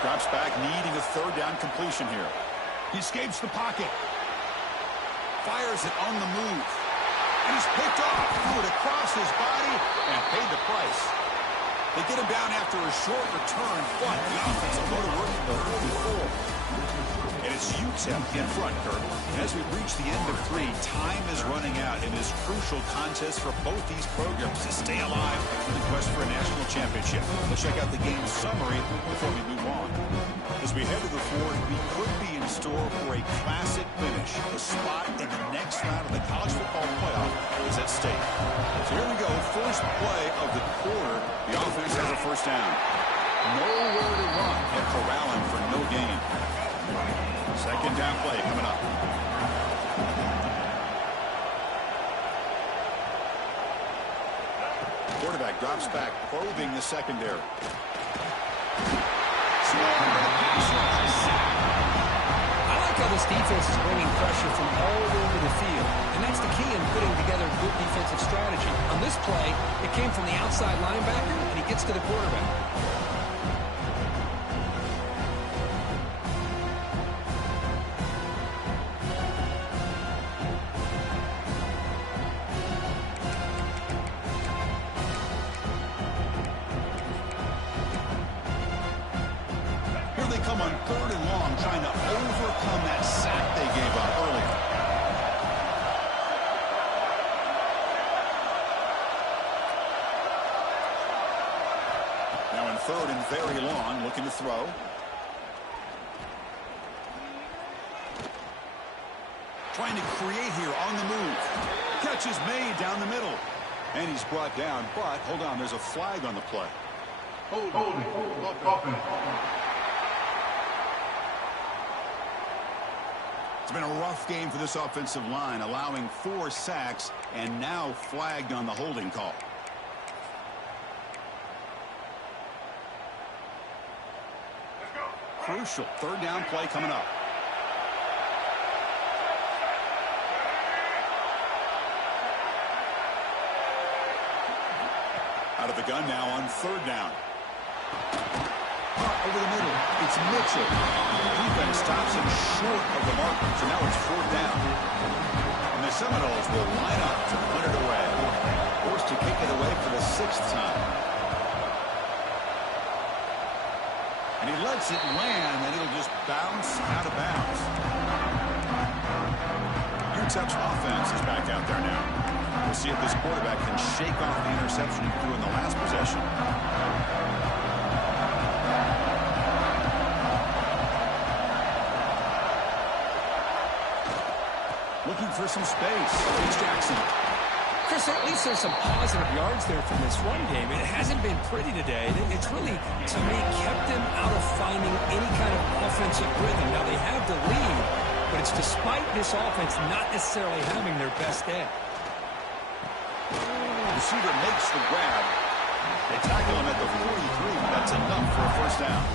Drops back, needing a 3rd down completion here. He escapes the pocket. Fires it on the move. And he's picked off, threw it across his body, and paid the price. They get him down after a short return, but the offense will go to work in the early four. And it's UTEP in front, Kirk. As we reach the end of 3, time is running out in this crucial contest for both these programs to stay alive in the quest for a national championship. Let's check out the game summary before we move on. As we head to the fourth, we could be in store for a classic finish. The spot in the next round of the college football playoff is at stake. So here we go, first play of the quarter. The offense has a first down. Nowhere to run and corralling for no gain. Second down play coming up. Quarterback drops back, probing the secondary. I like how this defense is bringing pressure from all over the field, and that's the key in putting together good defensive strategy. On this play, it came from the outside linebacker, and he gets to the quarterback. Come on 3rd and long, trying to overcome that sack they gave up earlier. Now in 3rd and very long, looking to throw. Trying to create here on the move. Catch is made down the middle. And he's brought down, but hold on, there's a flag on the play. Hold it. It's been a rough game for this offensive line, allowing 4 sacks and now flagged on the holding call. Crucial 3rd down play coming up. Out of the gun now on 3rd down. Over the middle, it's Mitchell. The defense stops him short of the marker, so now it's 4th down. And the Seminoles will line up to put it away. Forced to kick it away for the 6th time. And he lets it land, and it'll just bounce out of bounds. UTEP's offense is back out there now. We'll see if this quarterback can shake off the interception he threw in the last possession. Looking for some space. It's Jackson. Chris, at least there's some positive yards there from this run game. It hasn't been pretty today. It's really, to me, kept them out of finding any kind of offensive rhythm. Now, they have the lead, but it's despite this offense not necessarily having their best day. Receiver makes the grab. They tackle him at the 43. That's enough for a first down.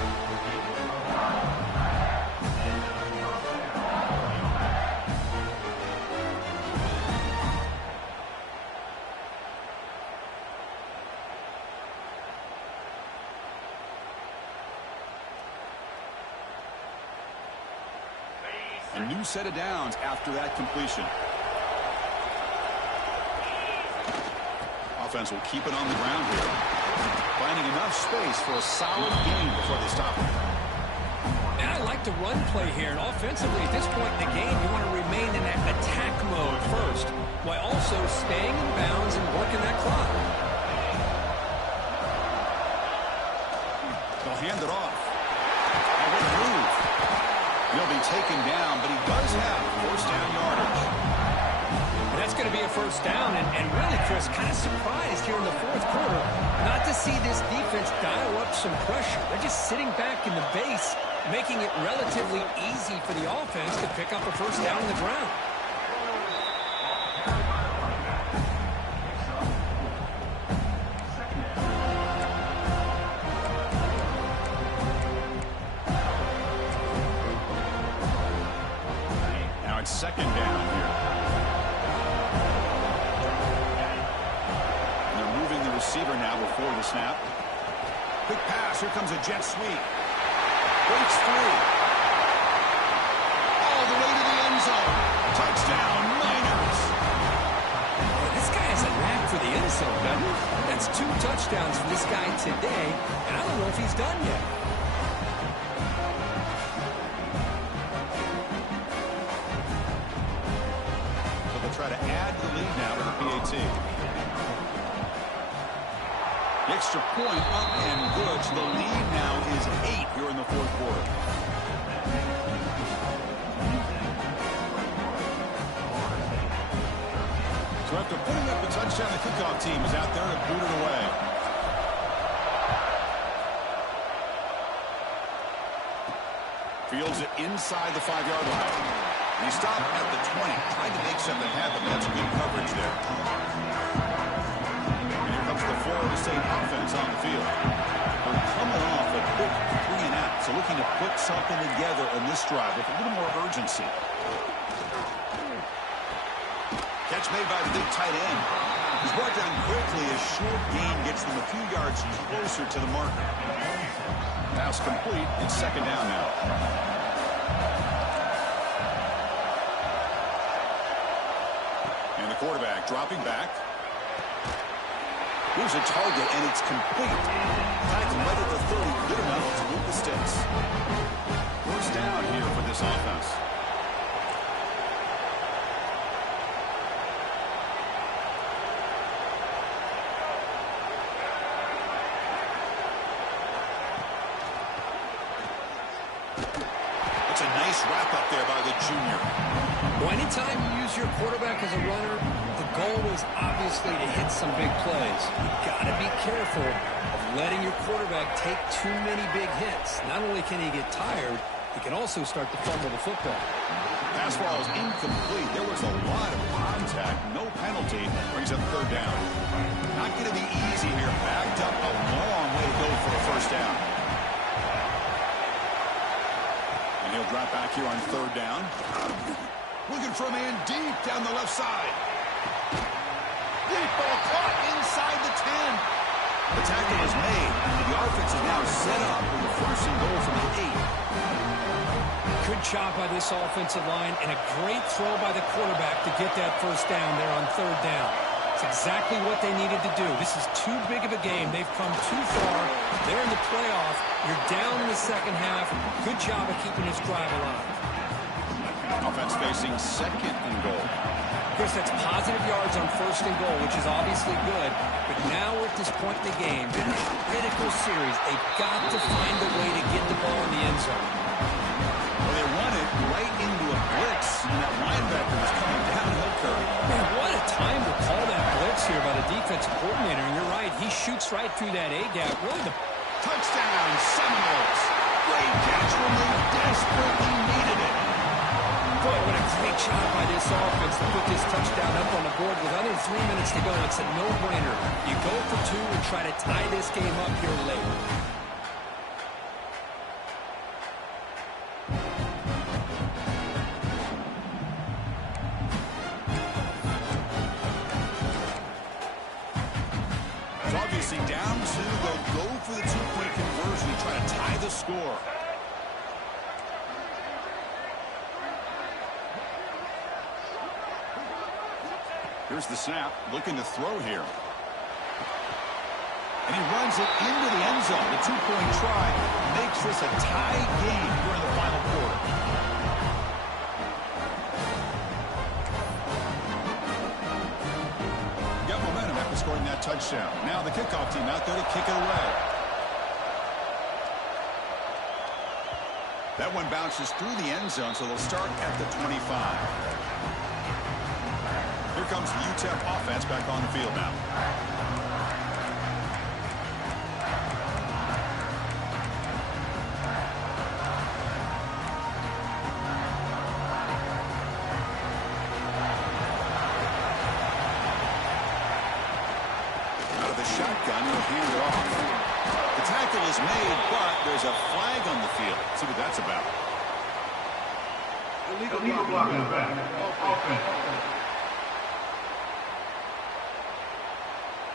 A new set of downs after that completion. Offense will keep it on the ground here. Finding enough space for a solid gain before they stop it. And I like the run play here. And offensively, at this point in the game, you want to remain in that attack mode first, while also staying in bounds and working that clock. They'll hand it off. Oh, what a move. He'll be taken down, but he does have first down yardage. And that's going to be a first down. And really, Chris, kind of surprised here in the 4th quarter not to see this defense dial up some pressure. They're just sitting back in the base, making it relatively easy for the offense to pick up a first down on the ground. Second down here. And they're moving the receiver now before the snap. Quick pass. Here comes a jet sweep. Breaks through. All the way to the end zone. Touchdown, Niners. zone, doesn't he? That's 2 touchdowns for this guy today, and I don't know if he's done yet. So they'll try to add to the lead now to the PAT. The extra point up and good. So the lead now is 8 here in the fourth quarter. So after putting up a touchdown, the kickoff team is out there to boot it away. Fields it inside the 5-yard line. And he stopped at the 20. Tried to make something happen, but that's good coverage there. And here comes the Florida State offense on the field. They're coming off a quick 3-and-out, so looking to put something together in this drive with a little more urgency. Catch made by the big tight end. He's brought down quickly. A short gain gets them a few yards closer to the marker. Pass complete. It's second down now. And the quarterback dropping back. Here's a target, and it's complete. Tackle right at the 30. Good enough to move the sticks. First down here for this offense. It's a nice wrap up there by the junior. Well, anytime you use your quarterback as a runner, the goal is obviously to hit some big plays. You've got to be careful of letting your quarterback take too many big hits. Not only can he get tired, he can also start to fumble the football. Pass ball is incomplete. There was a lot of contact. No penalty. Brings up third down. Not going to be easy here. Backed up a long way to go for a first down. And he'll drop back here on third down. Looking for a man deep down the left side. Deep ball caught inside the 10. The tackle is made. The offense is now set up with a first and goal from the 8. Good job by this offensive line and a great throw by the quarterback to get that first down there on third down. It's exactly what they needed to do. This is too big of a game. They've come too far. They're in the playoff. You're down in the second half. Good job of keeping this drive alive. Offense facing second and goal. Chris, that's positive yards on first and goal, which is obviously good. But now we're at this point in the game, in a critical series, they've got to find a way to get the ball in the end zone. Well, they run it right into a blitz, and that linebacker was coming downhill curve. Man, what a time to call that blitz here by the defensive coordinator. And you're right, he shoots right through that A-gap. Really the Touchdown, Seminoles. Great catch when they desperately needed it. Boy, what a great job by this offense to put this touchdown up on the board with under 3 minutes to go. It's a no-brainer. You go for 2 and try to tie this game up here late. It's obviously down 2. They'll go for the 2-point conversion to try to tie the score. Here's the snap, looking to throw here. And he runs it into the end zone. The 2-point try makes this a tie game here in the final quarter. Got momentum after scoring that touchdown. Now the kickoff team out there to kick it away. That one bounces through the end zone, so they'll start at the 25. Here comes the UTEP offense back on the field now. Out of the shotgun, he'll hand it off. The tackle is made, but there's a flag on the field. Let's see what that's about. Illegal block in the back. Offense.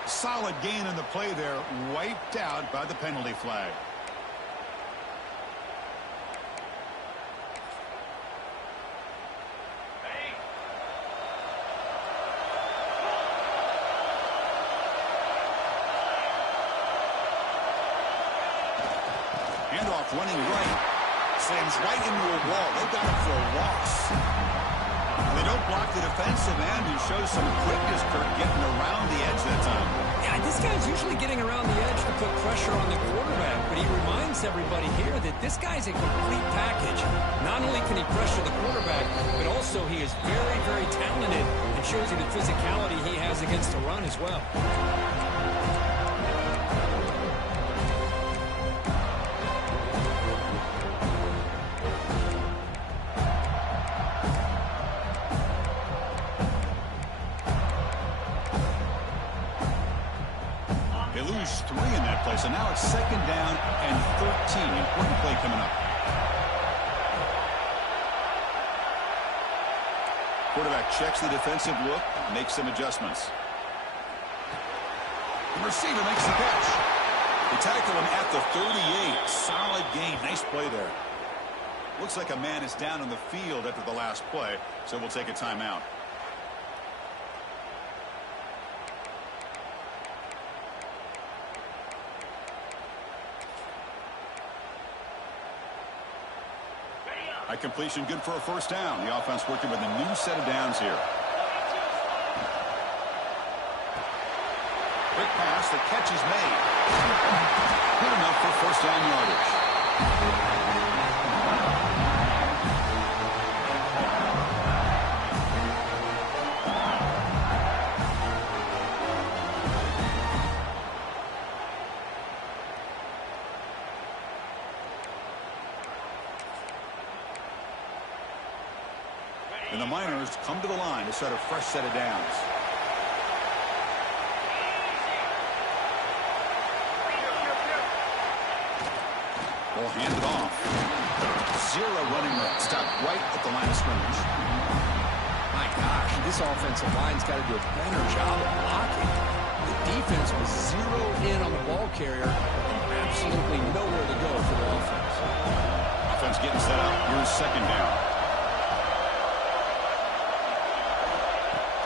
Solid gain in the play there, wiped out by the penalty flag. running right. Slams right into a wall. They've got him for a loss. They don't block the defensive end and show some quickness, Kirk, getting around the edge that time. Yeah, this guy's usually getting around the edge to put pressure on the quarterback, but he reminds everybody here that this guy's a complete package. Not only can he pressure the quarterback, but also he is very, very talented and shows you the physicality he has against the run as well. They lose 3 in that play, so now it's 2nd down and 13. Important play coming up. Quarterback checks the defensive look, makes some adjustments. The receiver makes the catch. They tackle him at the 38. Solid gain. Nice play there. Looks like a man is down on the field after the last play, so we'll take a timeout. High completion, good for a 1st down. The offense working with a new set of downs here. Quick pass, the catch is made. Good enough for 1st down yardage. And the Miners come to the line to set a fresh set of downs. Ball handed off. 0 running room. Stopped right at the line of scrimmage. My gosh, this offensive line's got to do a better job of blocking. The defense was zeroed in on the ball carrier and absolutely nowhere to go for the offense. Offense getting set up. Here's 2nd down.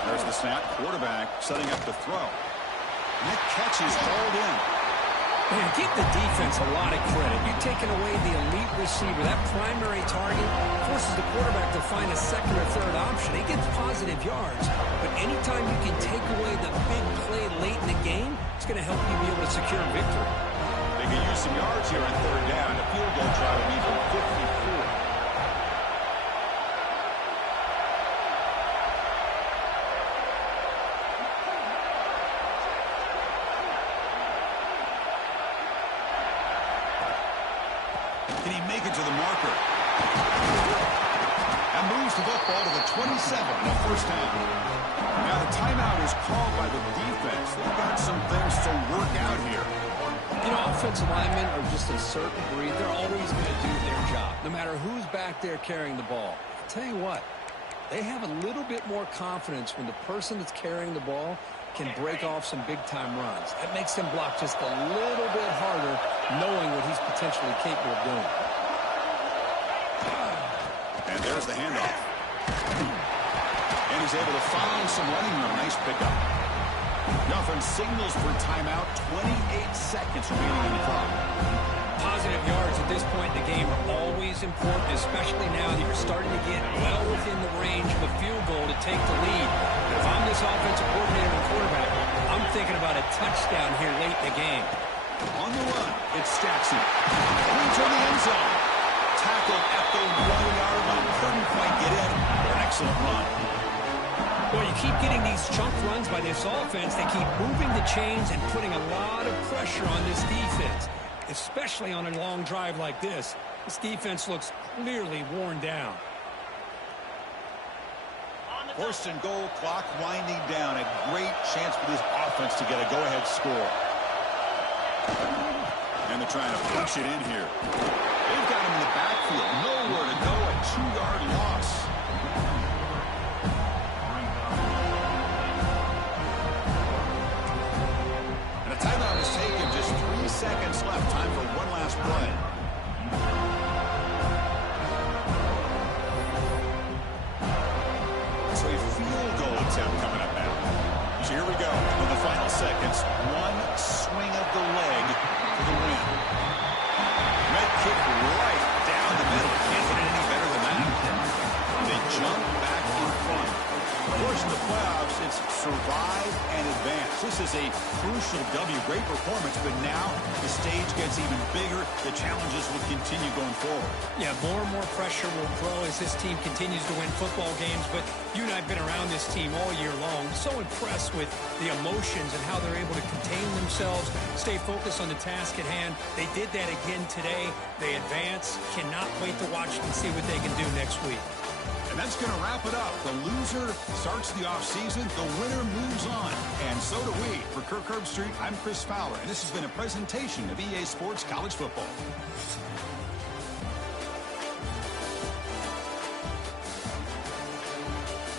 There's the snap. Quarterback setting up the throw. That catch is hauled in. Man, give the defense a lot of credit. You're taking away the elite receiver. That primary target forces the quarterback to find a 2nd or 3rd option. He gets positive yards. But anytime you can take away the big play late in the game, it's going to help you be able to secure victory. They can use some yards here on 3rd down. A field goal try to be from 54. Can he make it to the marker? And moves the football to the 27 and a 1st down. Now the timeout is called by the defense. They've got some things to work out here. You know, offensive linemen are just a certain breed. They're always going to do their job, no matter who's back there carrying the ball. I'll tell you what, they have a little bit more confidence when the person that's carrying the ball can break off some big-time runs. That makes them block just a little bit harder, knowing what he's potentially capable of doing. And there's the handoff. And he's able to find some running room. Nice pickup. The offense signals for timeout. 28 seconds remaining in the clock. Positive yards at this point in the game are always important, especially now that you're starting to get well within the range of a field goal to take the lead. If I'm this offensive coordinator and quarterback, I'm thinking about a touchdown here late in the game. On the run, it's Jackson. Into the end zone. Tackled at the 1-yard line. Couldn't quite get in. An excellent run. Well, you keep getting these chunk runs by this offense. They keep moving the chains and putting a lot of pressure on this defense, especially on a long drive like this. This defense looks clearly worn down. 1st and goal, clock winding down. A great chance for this offense to get a go-ahead score. And they're trying to punch it in here. They've got him in the backfield. Nowhere to go. A 2-yard loss. And a timeout is taken. Just 3 seconds left. Time for one last play. So a field goal attempt coming up now. So here we go. In the final seconds, one swing of the leg for the win. kick right down the middle. Can't hit it any better than that. They jump back in front. Of course, in the playoffs, it's survive and advance. This is a crucial W. Great performance, but now the stage gets even bigger. The challenges will continue going forward. Yeah, more and more pressure will grow as this team continues to win football games. But you and I have been around this team all year long. So impressed with the emotions and how they're able to contain themselves, stay focused on the task at hand. They did that again today. They advance. Cannot wait to watch and see what they can do next week. And that's going to wrap it up. The loser starts the offseason. The winner moves on. And so do we. For Kirk Herbstreit, I'm Chris Fowler. And this has been a presentation of EA Sports College Football.